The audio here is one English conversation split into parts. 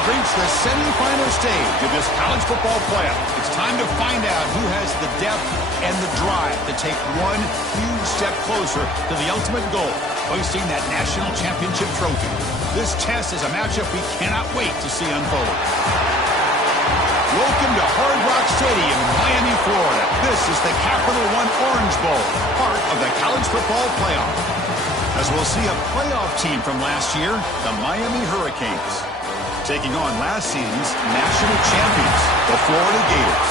have reached the semifinal stage of this college football playoff. It's time to find out who has the depth and the drive to take one huge step closer to the ultimate goal, hoisting that national championship trophy. This test is a matchup we cannot wait to see unfold. Welcome to Hard Rock Stadium in Miami, Florida. This is the Capital One Orange Bowl, part of the college football playoff. As we'll see a playoff team from last year, the Miami Hurricanes, taking on last season's national champions, the Florida Gators.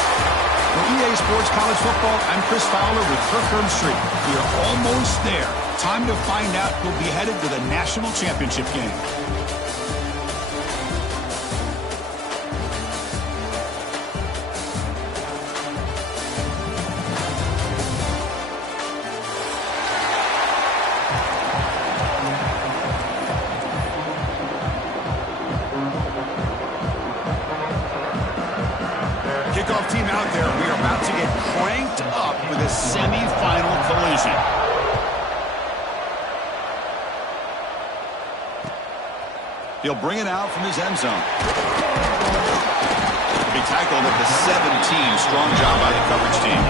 For EA Sports College Football, I'm Chris Fowler with Kirk Herbstreit. We are almost there. Time to find out who'll be headed to the national championship game. Kickoff team out there. We are about to get cranked up with a semi-final collision. He'll bring it out from his end zone. He'll be tackled at the 17. Strong job by the coverage team.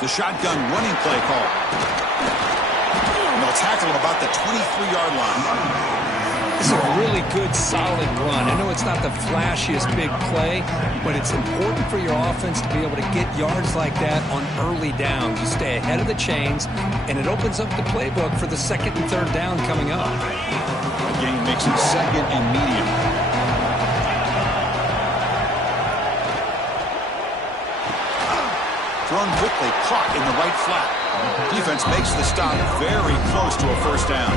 The shotgun running play call. And they'll tackle him about the 23-yard line. It's a really good, solid run. I know it's not the flashiest big play, but it's important for your offense to be able to get yards like that on early down. You stay ahead of the chains, and it opens up the playbook for the second and third down coming up. The game makes it second and medium. Thrown quickly, caught in the right flat. Defense makes the stop very close to a first down.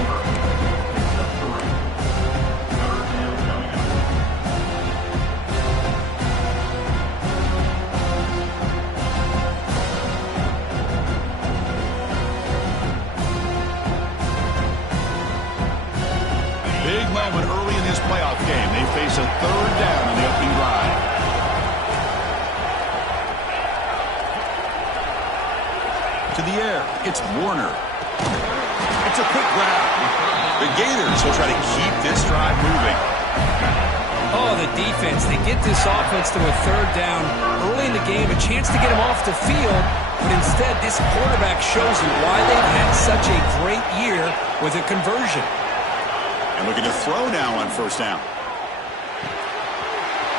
Big moment early in this playoff game. They face a third down in the opening drive. To the air, it's Warner. It's a quick grab. The Gators will try to keep this drive moving. Oh, the defense. They get this offense to a third down early in the game, a chance to get him off the field, but instead this quarterback shows you why they've had such a great year with a conversion. And looking to throw now on first down.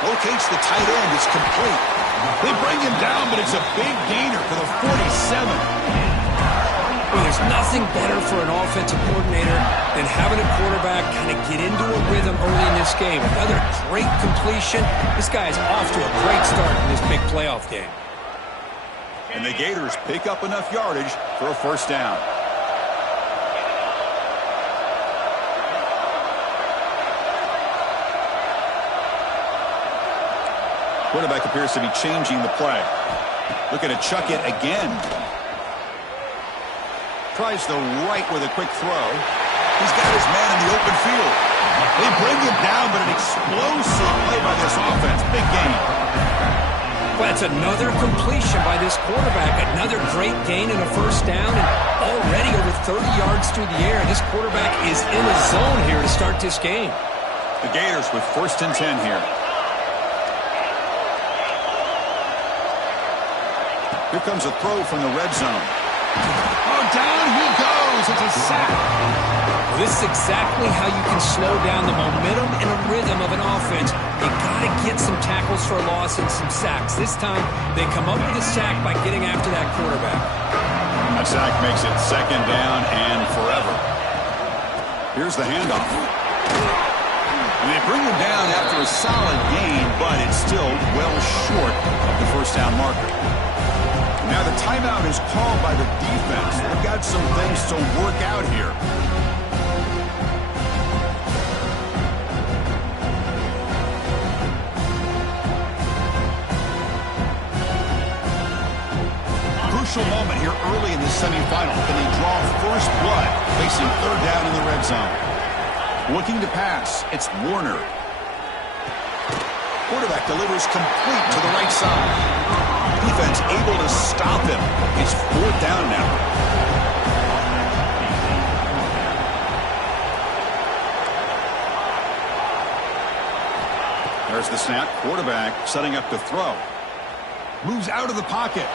Locates the tight end. It's complete. They bring him down, but it's a big gainer for the 47. Well, there's nothing better for an offensive coordinator than having a quarterback kind of get into a rhythm early in this game. Another great completion. This guy is off to a great start in this big playoff game. And the Gators pick up enough yardage for a first down. Quarterback appears to be changing the play. Looking to chuck it again. Tries the right with a quick throw. He's got his man in the open field. They bring him down, but an explosive play by this offense. Big gain. Well, that's another completion by this quarterback. Another great gain in a first down, and already over 30 yards through the air. This quarterback is in the zone here to start this game. The Gators with 1st and 10 here. Here comes a throw from the red zone. Oh, down he goes. It's a sack. This is exactly how you can slow down the momentum and a rhythm of an offense. You got to get some tackles for a loss and some sacks. This time, they come up with a sack by getting after that quarterback. That sack makes it 2nd down and forever. Here's the handoff. And they bring him down after a solid gain, but it's still well short of the first down marker. Now the timeout is called by the defense. They've got some things to work out here. crucial moment here early in this semifinal. Can they draw first blood facing third down in the red zone? Looking to pass, it's Warner. Quarterback delivers complete to the right side. Defense able to stop him. It's fourth down now. There's the snap. Quarterback setting up to throw. Moves out of the pocket.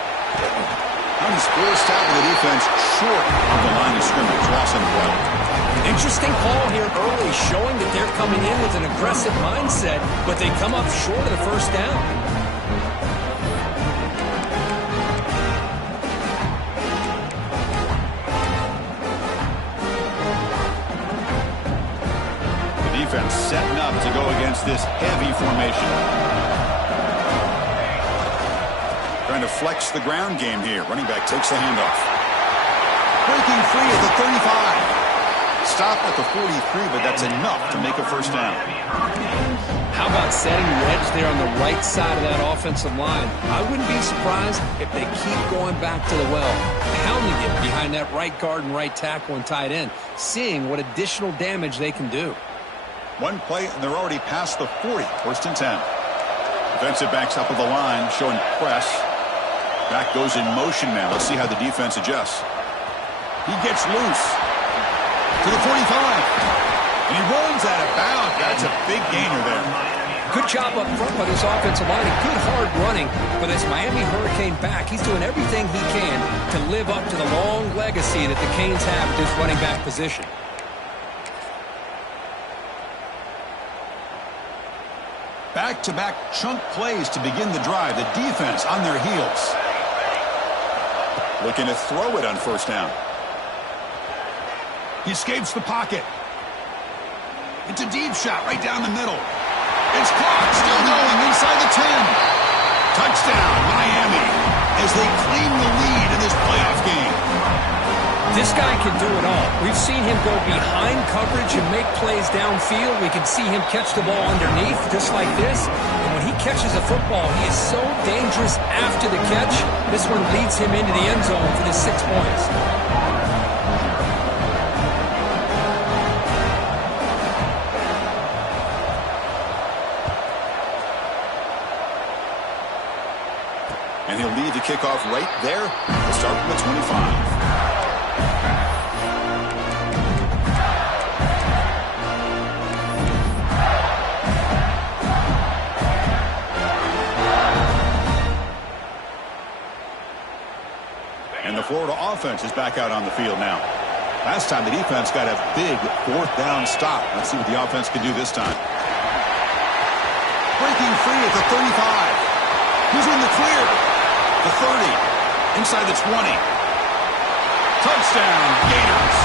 And he's forced out with the defense short of the line of scrimmage. Loss on the play. Interesting call here early, showing that they're coming in with an aggressive mindset, but they come up short of the first down. The defense setting up to go against this heavy formation. Trying to flex the ground game here. Running back takes the handoff. Breaking free at the 35. Stop at the 43, but that's enough to make a first down. How about setting the edge there on the right side of that offensive line? I wouldn't be surprised if they keep going back to the well, pounding it behind that right guard and right tackle and tight end, seeing what additional damage they can do. One play, and they're already past the 40, first and 10. Defensive backs up at the line, showing press. Back goes in motion now. Let's see how the defense adjusts. He gets loose to the 45. And he rolls out of bounds. That's a big gainer there. Good job up front by this offensive line. And good hard running for this Miami Hurricane back. He's doing everything he can to live up to the long legacy that the Canes have at this running back position. Back-to-back chunk plays to begin the drive. The defense on their heels. Looking to throw it on first down. He escapes the pocket. It's a deep shot right down the middle. It's caught, still going inside the 10. Touchdown, Miami, as they claim the lead in this playoff game. This guy can do it all. We've seen him go behind coverage and make plays downfield. We can see him catch the ball underneath, just like this. And when he catches a football, he is so dangerous after the catch. This one leads him into the end zone for the 6 points. And he'll lead the kickoff right there. We'll start from the 25. And the Florida offense is back out on the field now. Last time the defense got a big fourth down stop. Let's see what the offense can do this time. Breaking free at the 35. He's in the clear. The 30, inside the 20. Touchdown, Gators.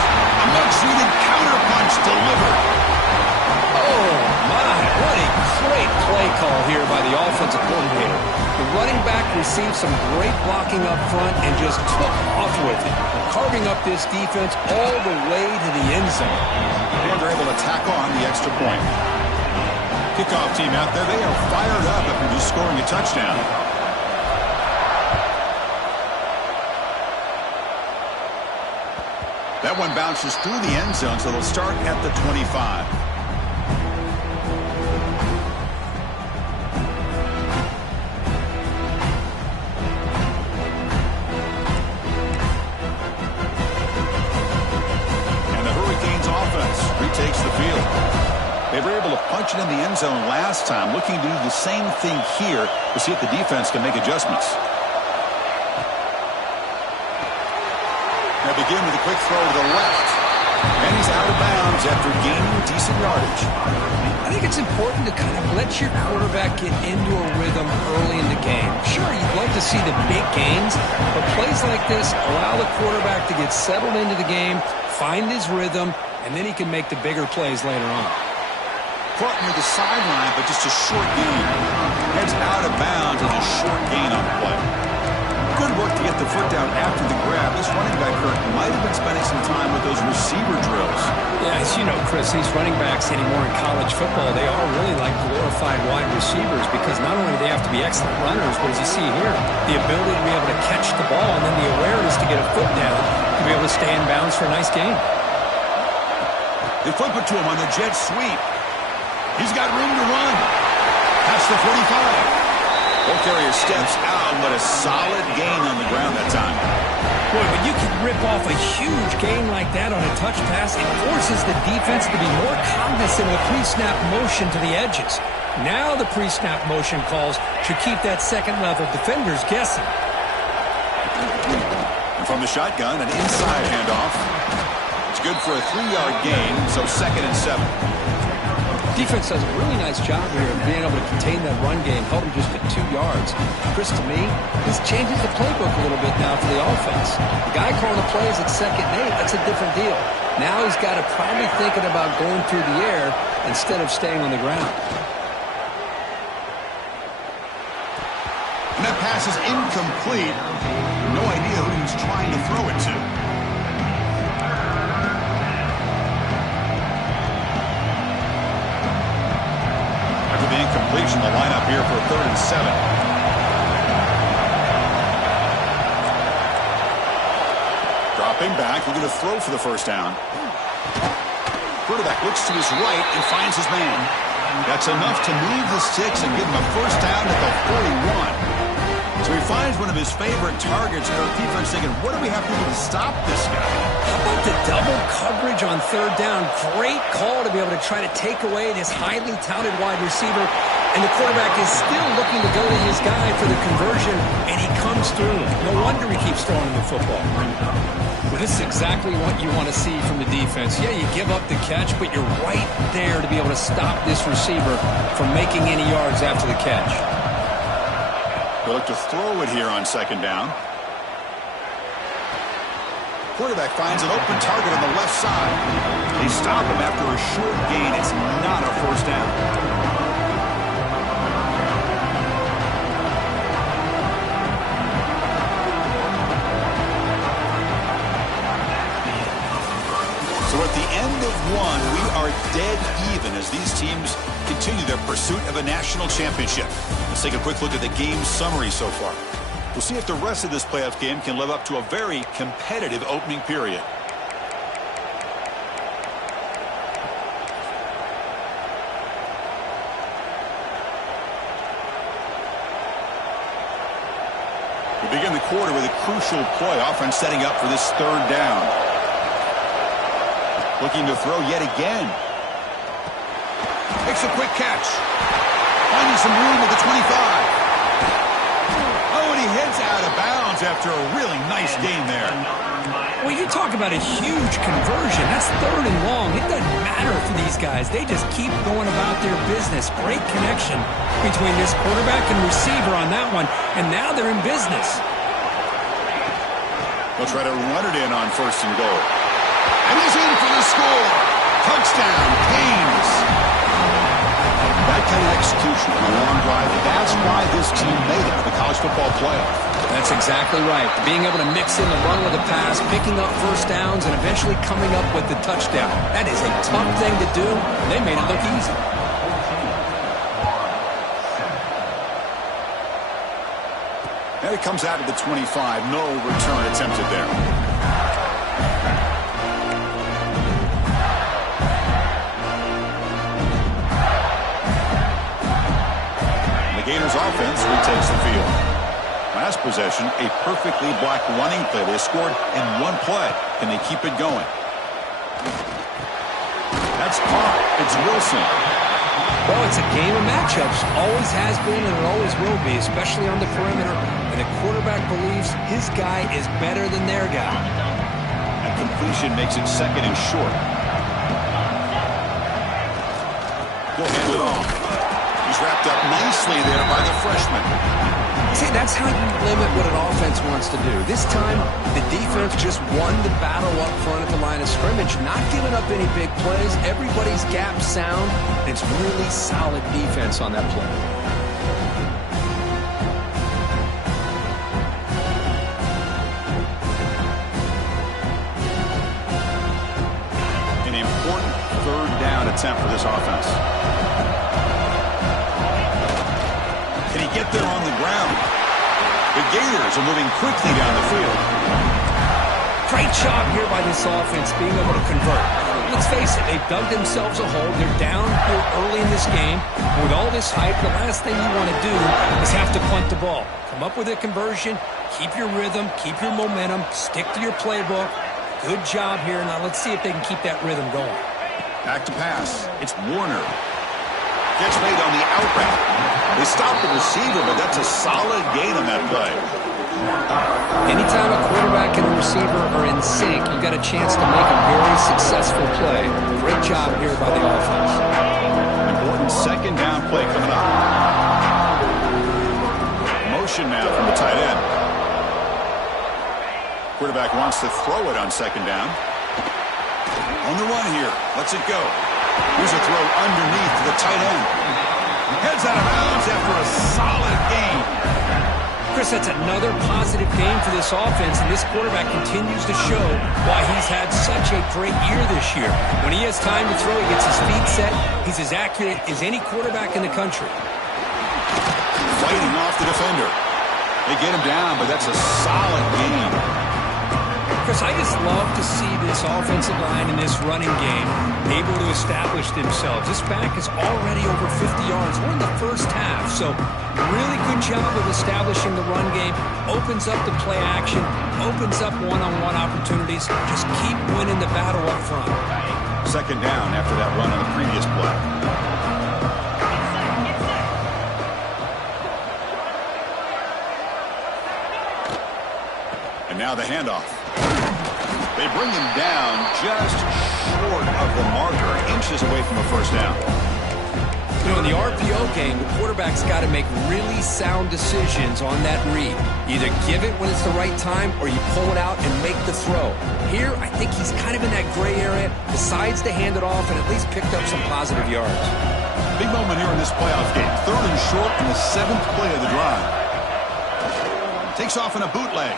A much-needed counterpunch delivered. Oh, my, what a great play call here by the offensive coordinator. The running back received some great blocking up front and just took off with it, carving up this defense all the way to the end zone. And they're able to tack on the extra point. Kickoff team out there, they are fired up after just scoring a touchdown. That one bounces through the end zone, so they'll start at the 25. And the Hurricanes offense retakes the field. They were able to punch it in the end zone last time, looking to do the same thing here to see if the defense can make adjustments. They begin with a quick throw to the left. And he's out of bounds after gaining decent yardage. I think it's important to kind of let your quarterback get into a rhythm early in the game. Sure, you'd love to see the big gains, but plays like this allow the quarterback to get settled into the game, find his rhythm, and then he can make the bigger plays later on. Caught near the sideline, but just a short gain. Heads out of bounds and a short gain on the play. Good work to get the foot down after the grab. This running back, Kirk, might have been been spending some time with those receiver drills. Yeah, as you know, Chris, these running backs anymore in college football, they are really like glorified wide receivers because not only do they have to be excellent runners, but as you see here, the ability to be able to catch the ball and then the awareness to get a foot down to be able to stay in bounds for a nice gain. They flip it to him on the jet sweep. He's got room to run. That's the 45. Ball carrier steps out, but a solid gain on the ground that time. Boy, when you can rip off a huge gain like that on a touch pass, it forces the defense to be more cognizant of the pre-snap motion to the edges. Now the pre-snap motion calls should keep that second-level defenders guessing. And from the shotgun, an inside handoff. It's good for a 3-yard gain, so 2nd and 7. Defense does a really nice job here of being able to contain that run game, held him just at 2 yards. Chris, to me, this changes the playbook a little bit now for the offense. The guy calling the plays at 2nd and 8, that's a different deal. Now he's got to probably thinking about going through the air instead of staying on the ground. And that pass is incomplete. No idea who he's trying to throw it to. The incompletion, the lineup here for 3rd and 7. Dropping back, looking to throw for the first down. Quarterback looks to his right and finds his man. That's enough to move the sticks and give him a first down at the 41. So he finds one of his favorite targets, and our defense thinking, what do we have to do to stop this guy? How about the double coverage on 3rd down? Great call to be able to try to take away this highly touted wide receiver, and the quarterback is still looking to go to his guy for the conversion, and he comes through. No wonder he keeps throwing him the football. Well, this is exactly what you want to see from the defense. Yeah, you give up the catch, but you're right there to be able to stop this receiver from making any yards after the catch. They'll look to throw it here on 2nd down. Quarterback finds an open target on the left side. They stop him after a short gain. It's not a first down. So at the end of one, we are dead even as these teams continue their pursuit of a national championship. Let's take a quick look at the game summary so far. We'll see if the rest of this playoff game can live up to a very competitive opening period. We begin the quarter with a crucial play, offense setting up for this 3rd down. Looking to throw yet again. Makes a quick catch. Finding some room at the 25. Oh, and he heads out of bounds after a really nice gain there. Well, you talk about a huge conversion. That's 3rd and long. It doesn't matter for these guys. They just keep going about their business. Great connection between this quarterback and receiver on that one, and now they're in business. They'll try to run it in on 1st and goal. And he's in for the score. Touchdown, Canes. That kind of execution on a long drive, that's why this team made it to the college football playoff. That's exactly right. Being able to mix in the run with the pass, picking up first downs, and eventually coming up with the touchdown. That is a tough thing to do. They made it look easy. And it comes out of the 25. No return attempted there. Gators offense retakes the field. Last possession, a perfectly blocked running play. They scored in one play. Can they keep it going? That's caught. It's Wilson. Well, it's a game of matchups. Always has been and it always will be, especially on the perimeter. And the quarterback believes his guy is better than their guy. That completion makes it 2nd and short. Go hand it off. He's wrapped up nicely there by the freshman. See, that's how you limit what an offense wants to do. This time, the defense just won the battle up front at the line of scrimmage, not giving up any big plays. Everybody's gap sound, and it's really solid defense on that play. attempt for this offense. Can he get there on the ground? The Gators are moving quickly down the field. Great job here by this offense being able to convert. Let's face it, they've dug themselves a hole. They're down here early in this game. And with all this hype, the last thing you want to do is have to punt the ball. Come up with a conversion, keep your rhythm, keep your momentum, stick to your playbook. Good job here. Now let's see if they can keep that rhythm going. Back to pass. It's Warner. Gets made on the out route. They stop the receiver, but that's a solid gain on that play. Anytime a quarterback and a receiver are in sync, you've got a chance to make a very successful play. Great job here by the offense. Important second down play coming up. Motion now from the tight end. Quarterback wants to throw it on second down. On the run here. Lets it go. Here's a throw underneath to the tight end. Heads out of bounds after a solid gain. Chris, that's another positive game for this offense, and this quarterback continues to show why he's had such a great year this year. When he has time to throw, he gets his feet set. He's as accurate as any quarterback in the country. Fighting off the defender. They get him down, but that's a solid gain. Chris, I just love to see this offensive line in this running game able to establish themselves. This back is already over 50 yards. We're in the first half, so really good job of establishing the run game. Opens up the play action, opens up one-on-one opportunities. Just keep winning the battle up front. Second down after that run on the previous play. And now the handoff. They bring him down just short of the marker, inches away from a first down. You know, in the RPO game, the quarterback's got to make really sound decisions on that read. Either give it when it's the right time or you pull it out and make the throw. Here, I think he's kind of in that gray area, decides to hand it off and at least picked up some positive yards. Big moment here in this playoff game. Third and short in the 7th play of the drive. Takes off in a bootleg.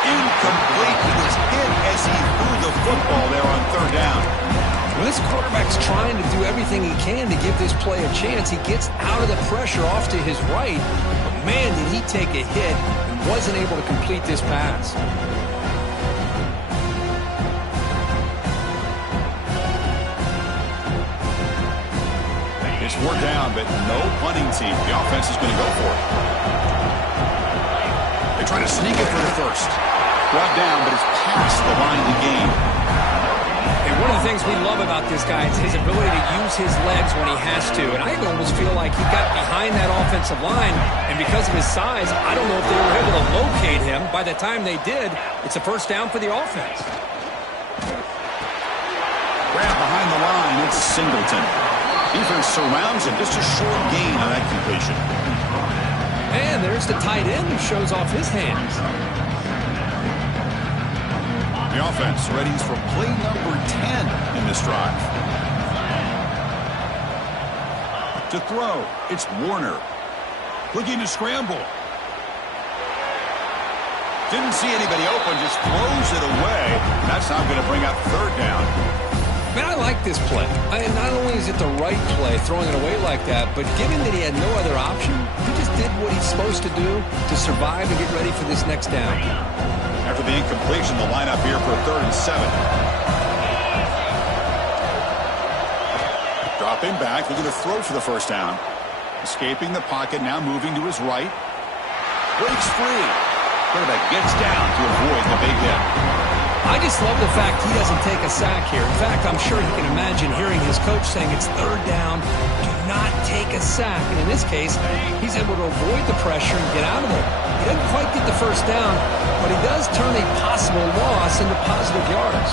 Incomplete. He was hit as he threw the football there on third down. Well, this quarterback's trying to do everything he can to give this play a chance. He gets out of the pressure off to his right. But, man, did he take a hit and wasn't able to complete this pass. It's 4th down, but no punting team. The offense is going to go for it. They try to sneak it for the first. Brought down, but it's past the line of the game. And one of the things we love about this guy is his ability to use his legs when he has to. And I almost feel like he got behind that offensive line, and because of his size, I don't know if they were able to locate him. By the time they did, it's a first down for the offense. Grab behind the line, it's Singleton. Defense surrounds him, just a short gain on that completion. And there's the tight end who shows off his hands. The offense ready for play number 10 in this drive. To throw, it's Warner. Looking to scramble. Didn't see anybody open, just throws it away. That's not going to bring up third down. Man, I like this play. Not only is it the right play, throwing it away like that, but given that he had no other option, he just did what he's supposed to do to survive and get ready for this next down. After the incompletion, the lineup here for 3rd and 7. Dropping back, looking to throw for the first down. Escaping the pocket, now moving to his right. Breaks free. Quarterback gets down to avoid the big hit. I just love the fact he doesn't take a sack here. In fact, I'm sure he can imagine hearing his coach saying it's 3rd down, do not take a sack. And in this case, he's able to avoid the pressure and get out of there. He doesn't quite get the first down, but he does turn a possible loss into positive yards.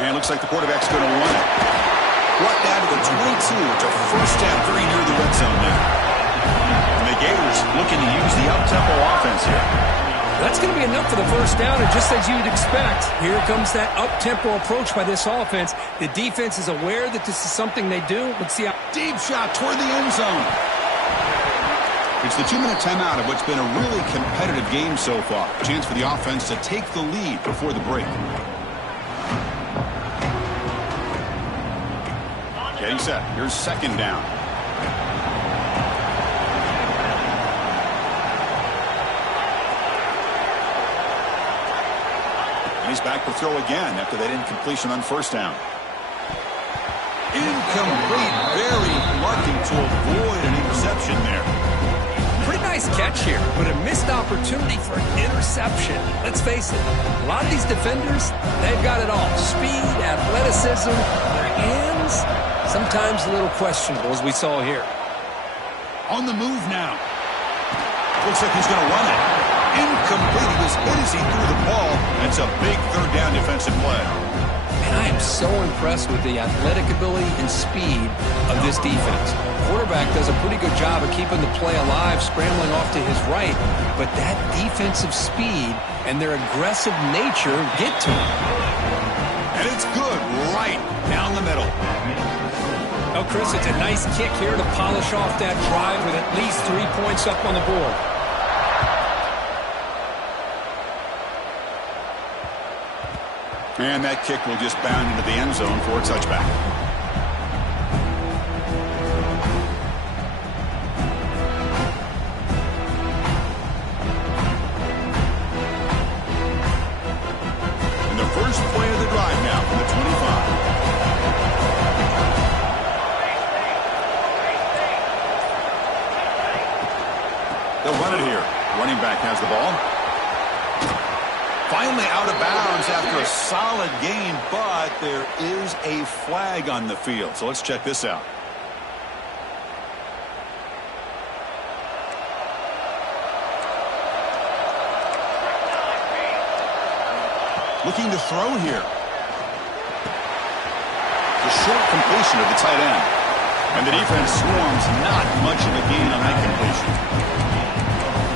And it looks like the quarterback's going to run it. Brought down to the 22. It's a first down very near the red zone now. And the Gators looking to use the up-tempo offense here. That's going to be enough for the first down, and just as you'd expect, here comes that up-tempo approach by this offense. The defense is aware that this is something they do. Let's see how... Deep shot toward the end zone. It's the 2-minute timeout of what's been a really competitive game so far. Chance for the offense to take the lead before the break. Getting set. Here's second down. And he's back to throw again after that incompletion on first down. Incomplete, very lucky to avoid an interception there. Pretty nice catch here, but a missed opportunity for an interception. Let's face it, a lot of these defenders, they've got it all. Speed, athleticism, their hands, sometimes a little questionable, as we saw here. On the move now. Looks like he's going to run it. Incomplete. He was hit as he threw the ball. That's a big third down defensive play. And I am so impressed with the athletic ability and speed of this defense. Quarterback does a pretty good job of keeping the play alive, scrambling off to his right, but that defensive speed and their aggressive nature get to him. And it's good right down the middle. Oh, Chris, it's a nice kick here to polish off that drive with at least 3 points up on the board. And that kick will just bound into the end zone for a touchback. And the first play of the drive now from the 25. They'll run it here. Running back has the ball. Finally out of bounds after a solid gain, but there is a flag on the field. So let's check this out. Looking to throw here. The short completion of the tight end. And the defense swarms not much of a gain on that completion.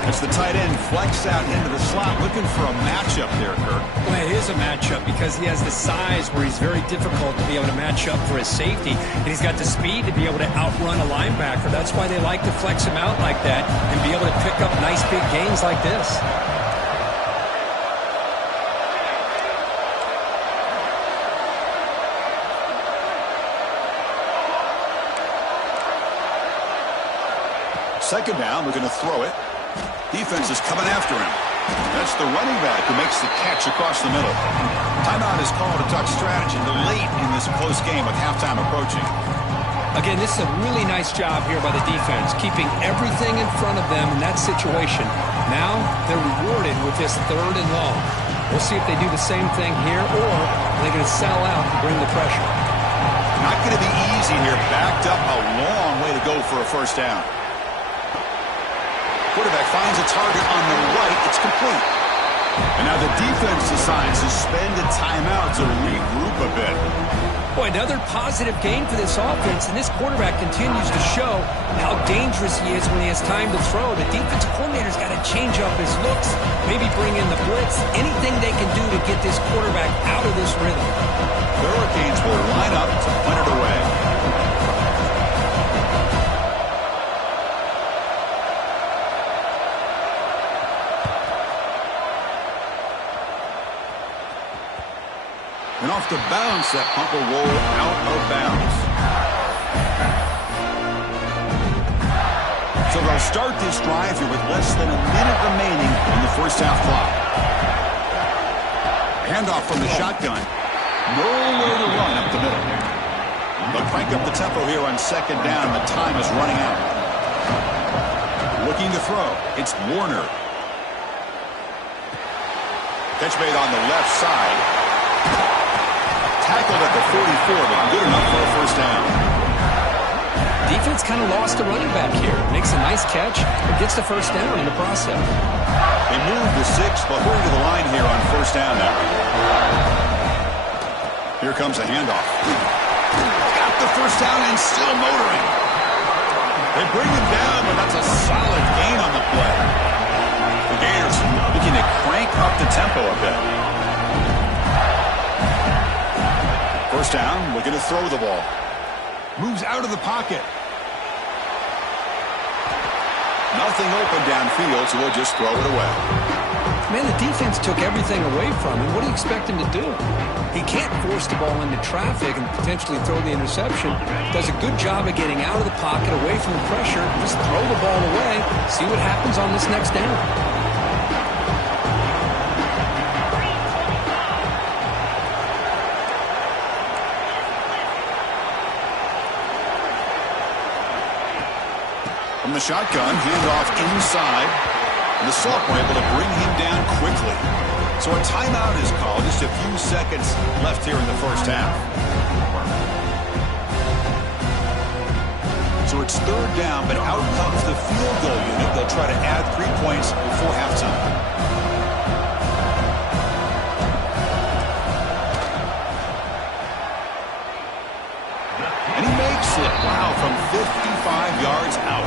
As the tight end flex out into the slot, looking for a matchup there, Kirk. Well, it is a matchup because he has the size where he's very difficult to be able to match up for his safety. And he's got the speed to be able to outrun a linebacker. That's why they like to flex him out like that and be able to pick up nice big gains like this. Second down, looking to throw it. Defense is coming after him. That's the running back who makes the catch across the middle. Timeout is called to talk strategy late in this close game with halftime approaching. Again, this is a really nice job here by the defense, keeping everything in front of them in that situation. Now they're rewarded with this third and long. We'll see if they do the same thing here, or they're going to sell out and bring the pressure. Not going to be easy here. Backed up a long way to go for a first down. Quarterback finds a target on the right. It's complete. And now the defense decides to spend a timeout to regroup a bit. Boy, another positive game for this offense, and this quarterback continues to show how dangerous he is when he has time to throw. The defensive coordinator's got to change up his looks, maybe bring in the blitz, anything they can do to get this quarterback out of this rhythm. The Hurricanes will line up to punt it away. And off the bounce, that punt will roll out of bounds. So they'll start this drive here with less than a minute remaining on the first half clock. Handoff from the shotgun. Nowhere to run up the middle. They'll crank up the tempo here on second down. The time is running out. Looking to throw. It's Warner. Catch made on the left side. Tackled at the 44, but good enough for a first down. Defense kind of lost the running back here. Makes a nice catch, but gets the first down in the process. They move the 6, but hurry to the line here on first down now. Here comes a handoff. Got the first down and still motoring. They bring him down, but that's a solid gain on the play. The Gators looking to crank up the tempo a bit. First down, looking to throw the ball. Moves out of the pocket. No Nothing open downfield, so we'll just throw it away. Man, the defense took everything away from him. What do you expect him to do? He can't force the ball into traffic and potentially throw the interception. Does a good job of getting out of the pocket, away from the pressure. Just throw the ball away. See what happens on this next down. From the shotgun, handoff inside. And the sophomore able to bring him down quickly. So a timeout is called. Just a few seconds left here in the first half. So it's third down, but out comes the field goal unit. They'll try to add 3 points before halftime. And he makes it. Wow, from 55 yards out.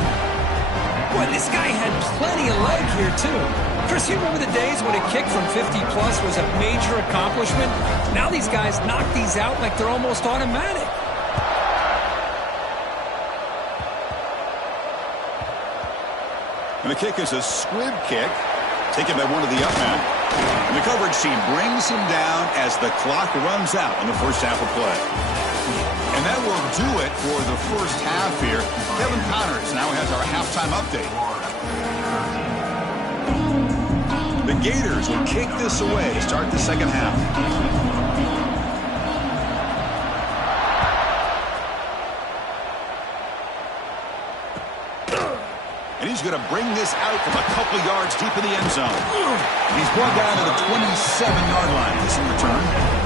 Boy, this guy had plenty of leg here, too. Chris, you remember the days when a kick from 50-plus was a major accomplishment? Now these guys knock these out like they're almost automatic. And the kick is a squib kick, taken by one of the up men. And the coverage team brings him down as the clock runs out in the first half of play. And that will do it for the first half here. Kevin Connors now has our halftime update. The Gators will kick this away to start the second half. And he's going to bring this out from a couple yards deep in the end zone. And he's brought down to the 27-yard line. This in return.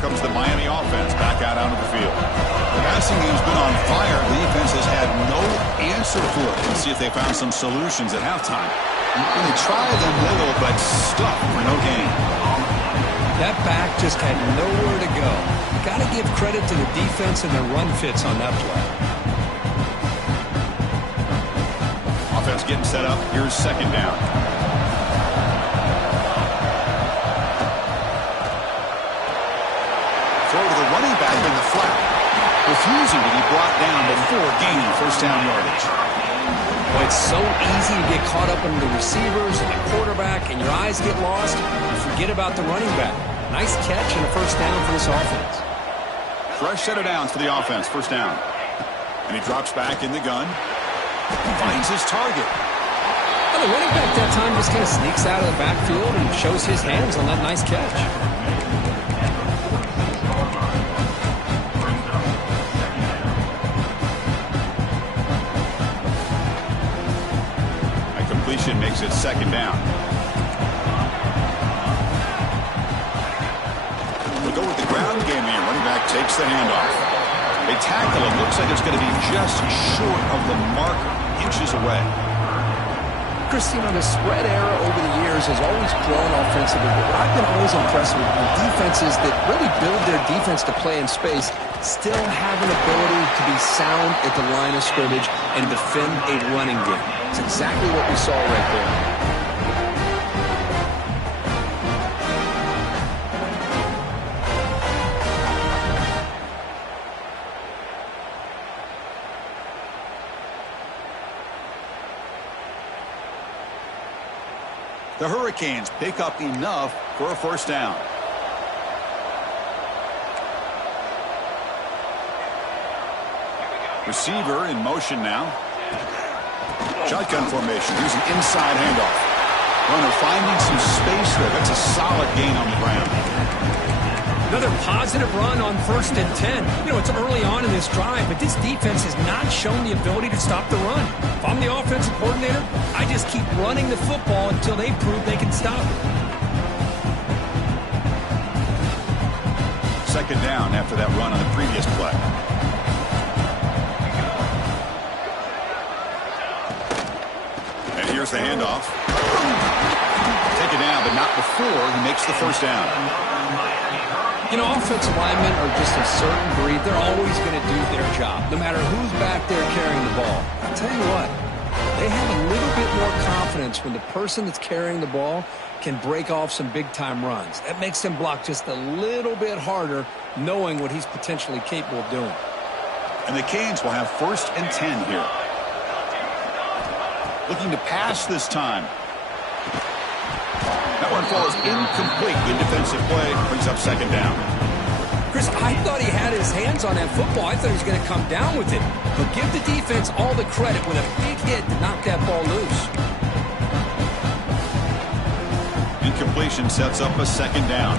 Comes the Miami offense back out onto the field. The passing game's been on fire. The defense has had no answer for it. Let's see if they found some solutions at halftime. They tried them little, but stuck for no gain. That back just had nowhere to go. Got to give credit to the defense and their run fits on that play. Offense getting set up. Here's second down. Throw to the running back in the flat. Refusing to be brought down before gaining first down yardage. Well, it's so easy to get caught up in the receivers and the quarterback, and your eyes get lost. You forget about the running back. Nice catch and a first down for this offense. Fresh set of downs for the offense. First down. And he drops back in the gun. Finds his target. Well, the running back that time just kind of sneaks out of the backfield and shows his hands on that nice catch. Makes it second down. We'll go with the ground game here. Running back takes the handoff. They tackle him. Looks like it's going to be just short of the marker, inches away. Christine, the spread era over the years has always grown offensively, but I've been always impressed with defenses that really build their defense to play in space, still have an ability to be sound at the line of scrimmage and defend a running game. It's exactly what we saw right there. The Hurricanes pick up enough for a first down. Receiver in motion now. Shotgun formation. Here's an inside handoff. Runner finding some space there. That's a solid gain on the ground. Another positive run on 1st and 10. You know, it's early on in this drive, but this defense has not shown the ability to stop the run. If I'm the offensive coordinator, I just keep running the football until they prove they can stop it. Second down after that run on the previous play. And here's the handoff. Take it down, but not before he makes the first down. You know, offensive linemen are just a certain breed. They're always going to do their job, no matter who's back there carrying the ball. I'll tell you what, They have a little bit more confidence when the person that's carrying the ball can break off some big-time runs. That makes them block just a little bit harder, knowing what he's potentially capable of doing. And the Canes will have 1st and 10 here. Looking to pass this time. That one falls incomplete. Good defensive play. Brings up 2nd down. Chris, I thought he had his hands on that football. I thought he was going to come down with it. But give the defense all the credit with a big hit to knock that ball loose. Incompletion sets up a 2nd down.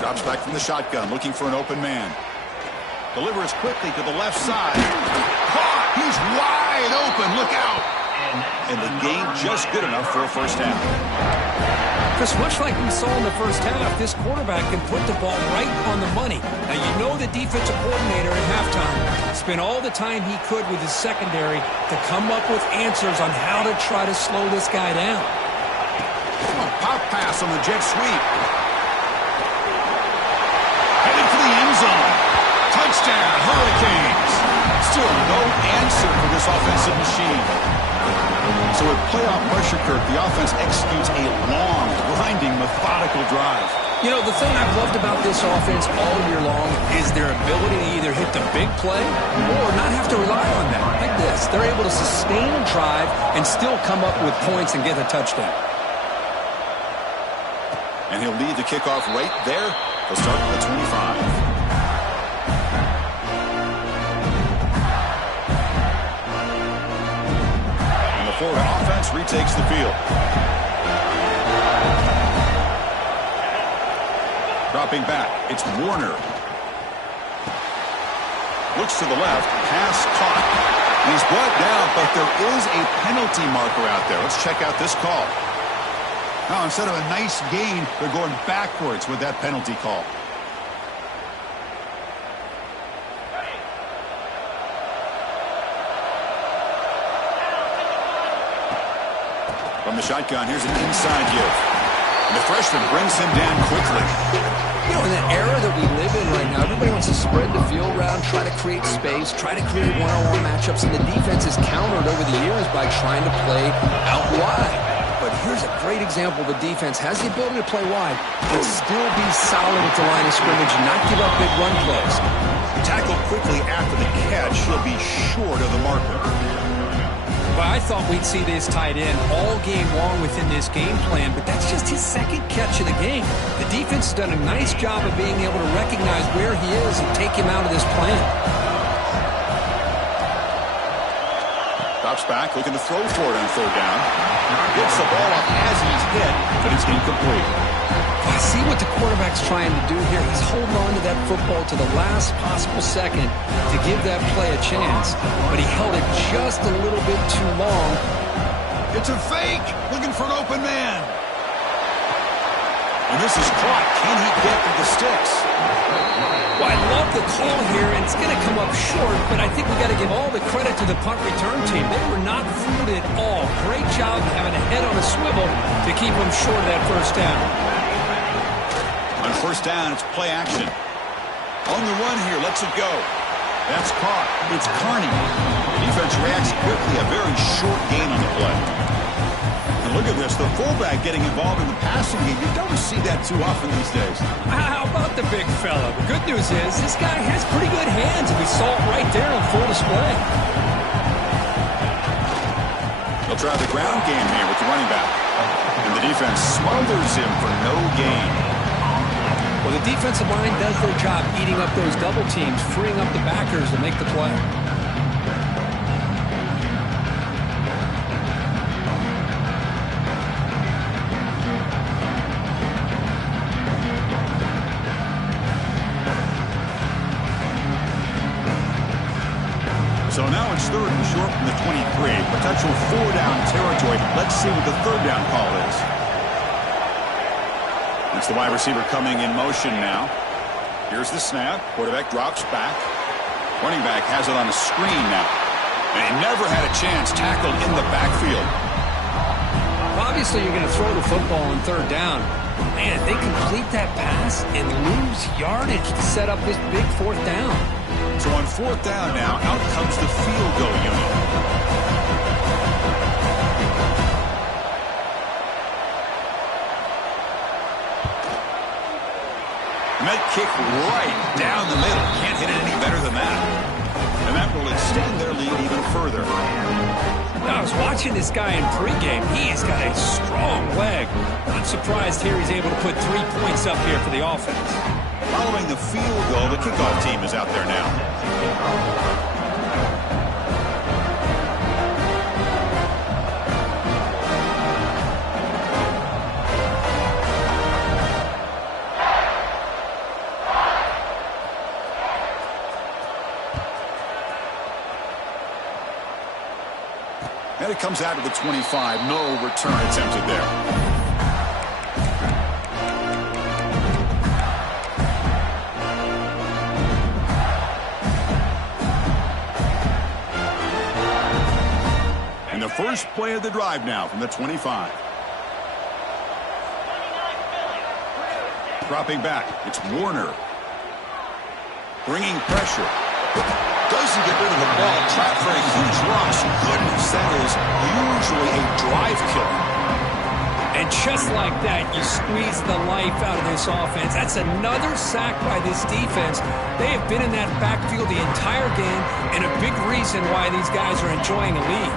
Drops back from the shotgun, looking for an open man. Delivers quickly to the left side. Caught! He's wide open. Look out! And the gain just good enough for a 1st down. Chris, much like we saw in the 1st half, this quarterback can put the ball right on the money. Now, you know the defensive coordinator at halftime spent all the time he could with his secondary to come up with answers on how to try to slow this guy down. Pop pass on the jet sweep. Headed for the end zone. Touchdown, Hurricanes. Still no answer for this offensive machine. So with playoff pressure, Kirk, the offense executes a long, grinding, methodical drive. You know, the thing I've loved about this offense all year long is their ability to either hit the big play or not have to rely on that. Like this, they're able to sustain a drive and still come up with points and get a touchdown. And he'll lead the kickoff right there. He'll start with the 25. Florida offense retakes the field. Dropping back, it's Warner. Looks to the left, pass caught. He's brought down, but there is a penalty marker out there. Let's check out this call. Now, instead of a nice gain, they're going backwards with that penalty call. From the shotgun, here's an inside give. And the freshman brings him down quickly. You know, in the era that we live in right now, everybody wants to spread the field around, try to create space, try to create one-on-one matchups, and the defense is countered over the years by trying to play out wide. But here's a great example. The defense has the ability to play wide, but still be solid at the line of scrimmage and not give up big run plays. Tackled quickly after the catch, he'll be short of the marker. Well, I thought we'd see this tight end all game long within this game plan, but that's just his 2nd catch of the game. The defense has done a nice job of being able to recognize where he is and take him out of this plan. Drops back, looking to throw for it on 3rd down. Gets the ball up as he's hit, but it's incomplete. I see what the quarterback's trying to do here. He's holding on to that football to the last possible second to give that play a chance, but he held it just a little bit too long. It's a fake, looking for an open man. And this is caught. Can he get to the sticks? Well, I love the call here, and it's going to come up short, but I think we got to give all the credit to the punt return team. They were not fooled at all. Great job having a head on a swivel to keep them short of that 1st down. On 1st down, it's play action. On the run here, lets it go. That's caught. It's Carney. The defense reacts quickly. A very short gain on the play. And look at this. The fullback getting involved in the passing game. You don't see that too often these days. How about the big fella? The good news is this guy has pretty good hands, and we saw it right there on full display. They'll try the ground game here with the running back. And the defense smothers him for no gain. Well, the defensive line does their job eating up those double teams, freeing up the backers to make the play. So now it's 3rd and short from the 23. Potential 4-down territory. Let's see what the 3rd down call is. It's the wide receiver coming in motion now. Here's the snap. Quarterback drops back. Running back has it on a screen now. And he never had a chance, tackled in the backfield. Well, Obviously, you're going to throw the football on third down. Man, if they complete that pass and lose yardage to set up this big fourth down. So on fourth down now, out comes the field goal unit. And that kick right down the middle. Can't hit it any better than that. And that will extend their lead even further. I was watching this guy in pregame. He has got a strong leg. Not surprised here he's able to put 3 points up here for the offense. Following the field goal, the kickoff team is out there now. And it comes out to the 25. No return attempted there. And the first play of the drive now from the 25. Dropping back. It's Warner. Bringing pressure. Doesn't get rid of the ball. Trapped for a huge loss. Goodness, that is usually a drive killer. And just like that, you squeeze the life out of this offense. That's another sack by this defense. They have been in that backfield the entire game, and a big reason why these guys are enjoying a lead.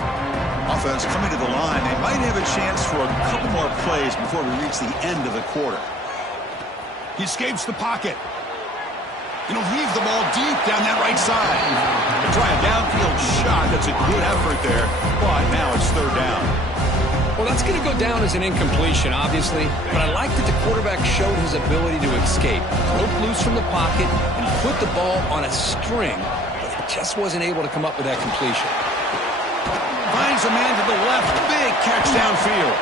Offense coming to the line. They might have a chance for a couple more plays before we reach the end of the quarter. He escapes the pocket. And he'll leave the ball deep down that right side. To try a downfield shot. That's a good effort there. But now it's third down. Well, that's going to go down as an incompletion, obviously. But I like that the quarterback showed his ability to escape. Broke loose from the pocket and put the ball on a string. But he just wasn't able to come up with that completion. Finds a man to the left. Big catch downfield.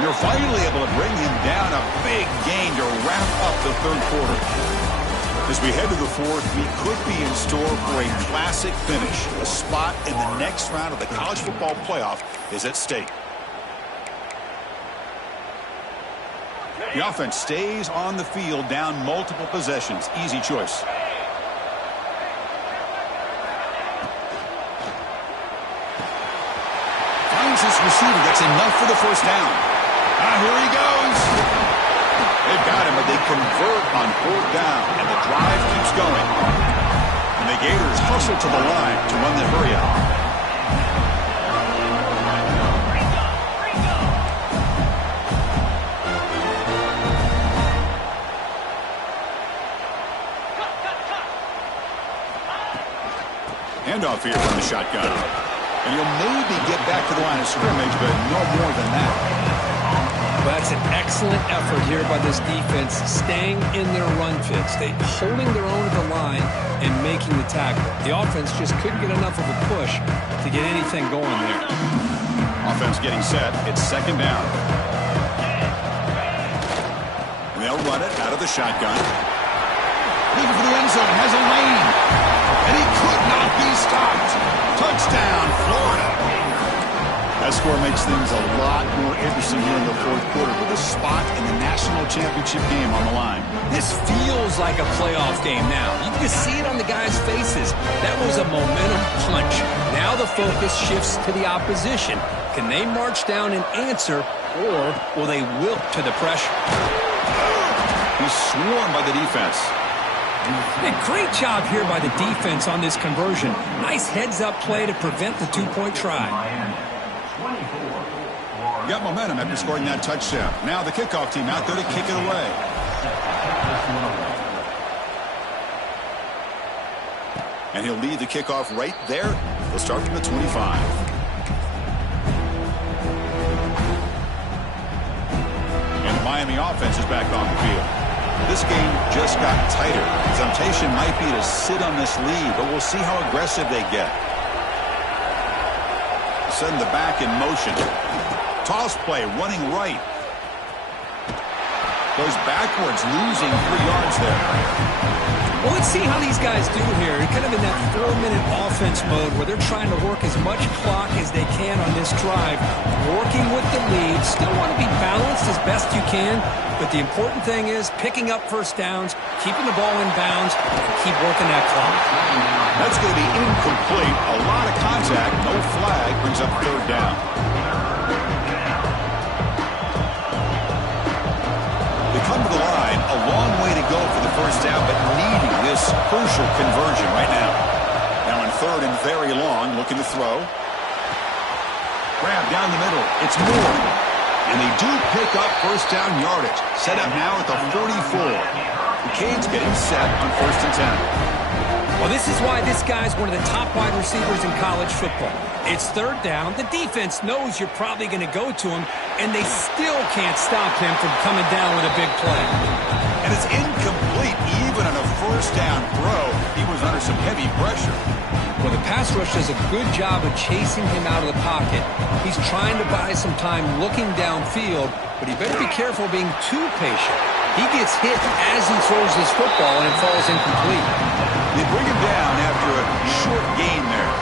And you're finally able to bring him down. A big gain to wrap up the third quarter. As we head to the fourth, we could be in store for a classic finish. A spot in the next round of the college football playoff is at stake. The offense stays on the field down multiple possessions. Easy choice. Finds his receiver. That's enough for the first down. Here he goes. They've got him, but they convert on fourth down, and the drive keeps going. And the Gators hustle to the line to run the hurry out. Handoff here from the shotgun. And you'll maybe get back to the line of scrimmage, but no more than that. Well, that's an excellent effort here by this defense, staying in their run fits. They holding their own at the line and making the tackle. The offense just couldn't get enough of a push to get anything going there. Offense getting set. It's second down. And they'll run it out of the shotgun. Looking for the end zone. Has a lane. And he could not be stopped. Touchdown, Florida. That score makes things a lot more interesting here in the fourth quarter with a spot in the national championship game on the line. This feels like a playoff game now. You can see it on the guys' faces. That was a momentum punch. Now the focus shifts to the opposition. Can they march down and answer, or will they wilt to the pressure? He's swarmed by the defense. A great job here by the defense on this conversion. Nice heads-up play to prevent the two-point try. Got momentum after scoring that touchdown. Now the kickoff team out there to kick it away. And he'll lead the kickoff right there. They'll start from the 25. And the Miami offense is back on the field. This game just got tighter. Temptation might be to sit on this lead, but we'll see how aggressive they get. Send the back in motion. Toss play, running right. Goes backwards, losing 3 yards there. Well, let's see how these guys do here. Kind of in that 4-minute offense mode where they're trying to work as much clock as they can on this drive, working with the lead. Still want to be balanced as best you can, but the important thing is picking up first downs, keeping the ball in bounds, and keep working that clock. That's going to be incomplete. A lot of contact, no flag, brings up third down. They come to the line, a long way to go for the first down, but needing this crucial conversion right now. Now in third and very long, looking to throw. Grab down the middle. It's Moore. And they do pick up first down yardage. Set up now at the 44. The Canes getting set on first and 10. Well, this is why this guy's one of the top wide receivers in college football. It's third down. The defense knows you're probably going to go to him, and they still can't stop him from coming down with a big play. And it's incomplete even on a first down throw. He was under some heavy pressure. Well, the pass rush does a good job of chasing him out of the pocket. He's trying to buy some time looking downfield, but he better be careful being too patient. He gets hit as he throws this football, and it falls incomplete. They bring him down after a short gain there.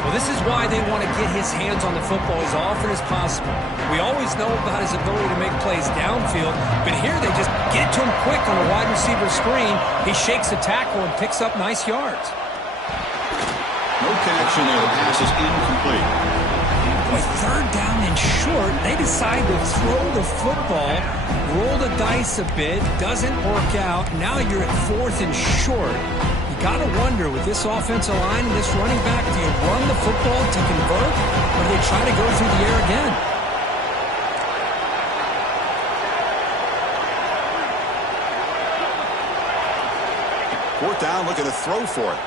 Well, this is why they want to get his hands on the football as often as possible. We always know about his ability to make plays downfield, but here they just get to him quick on a wide receiver screen. He shakes a tackle and picks up nice yards. No connection there. The pass is incomplete. With third down and short, they decide to throw the football, roll the dice a bit, doesn't work out. Now you're at fourth and short. You got to wonder, with this offensive line and this running back, do you run the football to convert, or do they try to go through the air again? Fourth down, looking to throw for it.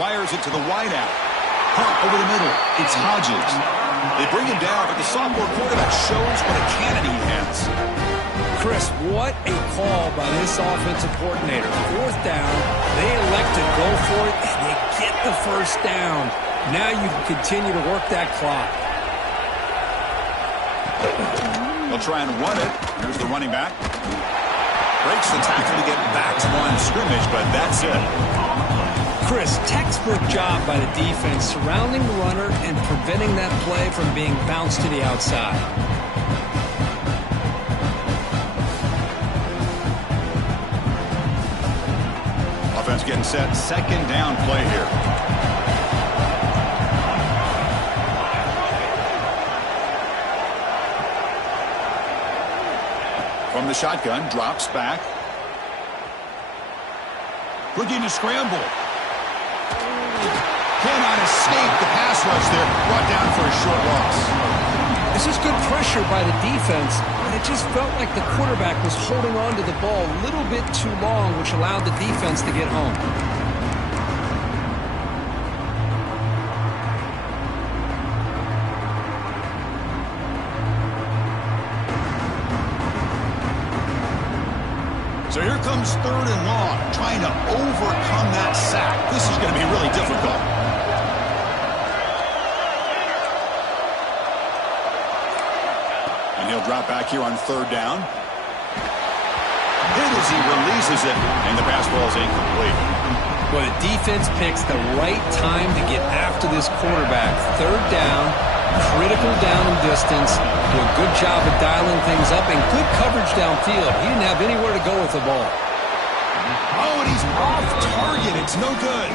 Fires it to the wideout. Hunt over the middle. It's Hodges. They bring him down, but the sophomore quarterback shows what a cannon he has. Chris, what a call by this offensive coordinator. Fourth down, they elect to go for it, and they get the first down. Now you can continue to work that clock. They'll try and run it. Here's the running back. Breaks the tackle to get back to line of scrimmage, but that's it. Chris, textbook job by the defense surrounding the runner and preventing that play from being bounced to the outside. Offense getting set. Second down play here. From the shotgun, drops back. Looking to scramble. Cannot escape the pass rush there. Brought down for a short loss. This is good pressure by the defense, but it just felt like the quarterback was holding on to the ball a little bit too long, which allowed the defense to get home. So here comes third and long, trying to overcome that sack. This is going to be really difficult. And he'll drop back here on third down. Hit as he releases it, and the pass ball is incomplete. Well, the defense picks the right time to get after this quarterback. Third down, critical down and distance. Do a good job of dialing things up and good coverage downfield. He didn't have anywhere to go with the ball. Oh, and he's off target. It's no good.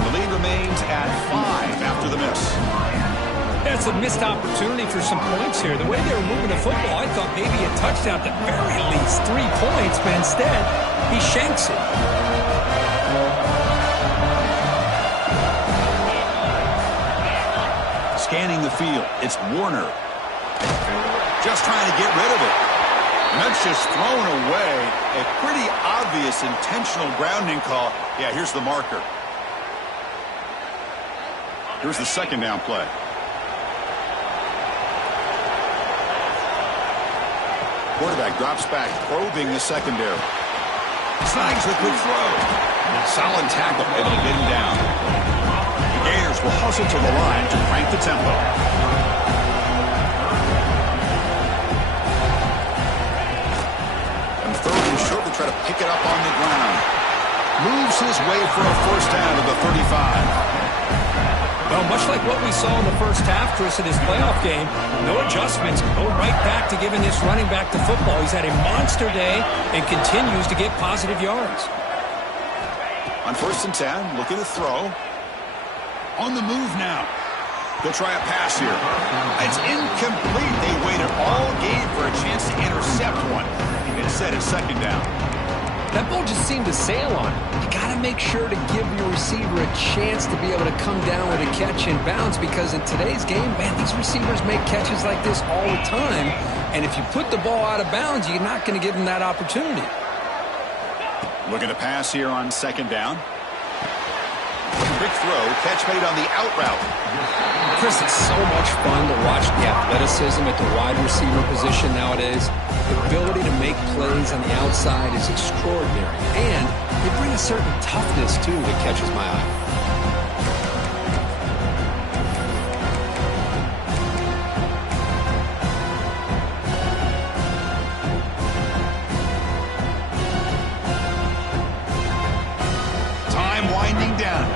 The lead remains at 5 after the miss. That's a missed opportunity for some points here. The way they were moving the football, I thought maybe a touchdown, at the very least 3 points, but instead, he shanks it. Scanning the field, it's Warner. Just trying to get rid of it. And that's just thrown away. A pretty obvious intentional grounding call. Yeah, here's the marker. Here's the second down play. Quarterback drops back, probing the secondary. Snags the quick throw. Solid tackle, able to get him down. The Gators will hustle to the line to crank the tempo. And third and short to try to pick it up on the ground. Moves his way for a first down to the 35. Well, much like what we saw in the first half, Chris, in his playoff game, no adjustments. Go right back to giving this running back the football. He's had a monster day and continues to get positive yards. On 1st and 10, looking to throw. On the move now. They'll try a pass here. It's incomplete. They waited all game for a chance to intercept one. Instead, it's 2nd down. That ball just seemed to sail on it. You got to make sure to give your receiver a chance to be able to come down with a catch and bounce, because in today's game, man, these receivers make catches like this all the time. And if you put the ball out of bounds, you're not going to give them that opportunity. Looking to pass here on 2nd down. Quick throw, catch made on the out route. Chris, it's so much fun to watch the athleticism at the wide receiver position nowadays. The ability to make plays on the outside is extraordinary, and they bring a certain toughness, too, that catches my eye.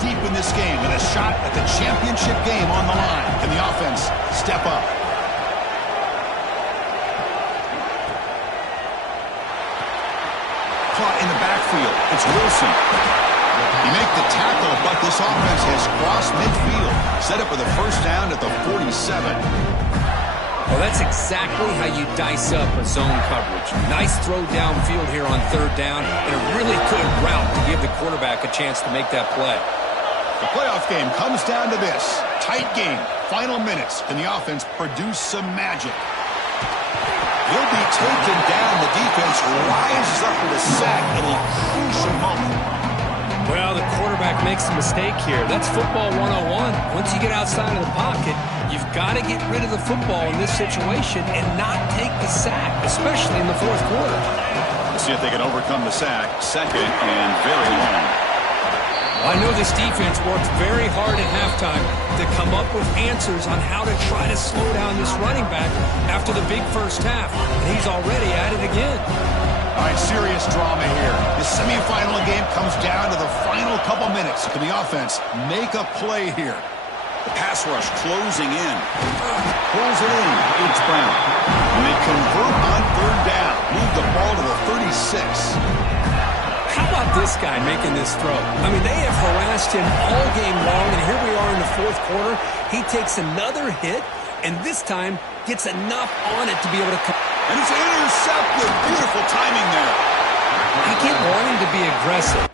Deep in this game, and a shot at the championship game on the line. Can the offense step up? Caught in the backfield. It's Wilson. He make the tackle, but this offense has crossed midfield. Set up with a first down at the 47. Well, that's exactly how you dice up a zone coverage. Nice throw downfield here on 3rd down, and a really good route to give the quarterback a chance to make that play. The playoff game comes down to this. Tight game. Final minutes. Can the offense produce some magic? He'll be taken down. The defense rises up with a sack at a crucial moment. Well, the quarterback makes a mistake here. That's football 101. Once you get outside of the pocket, you've got to get rid of the football in this situation and not take the sack, especially in the 4th quarter. Let's see if they can overcome the sack. 2nd and very long. I know this defense worked very hard at halftime to come up with answers on how to try to slow down this running back after the big first half. And he's already at it again. All right, serious drama here. The semifinal game comes down to the final couple minutes. Can the offense make a play here? The pass rush closing in. Pulls it in. It's Brown. And they convert on 3rd down. Move the ball to the 36. How about this guy making this throw? I mean, they have harassed him all game long, and here we are in the 4th quarter. He takes another hit, and this time gets enough on it to be able to come. And it's intercepted. Beautiful timing there. I get wanting to be aggressive,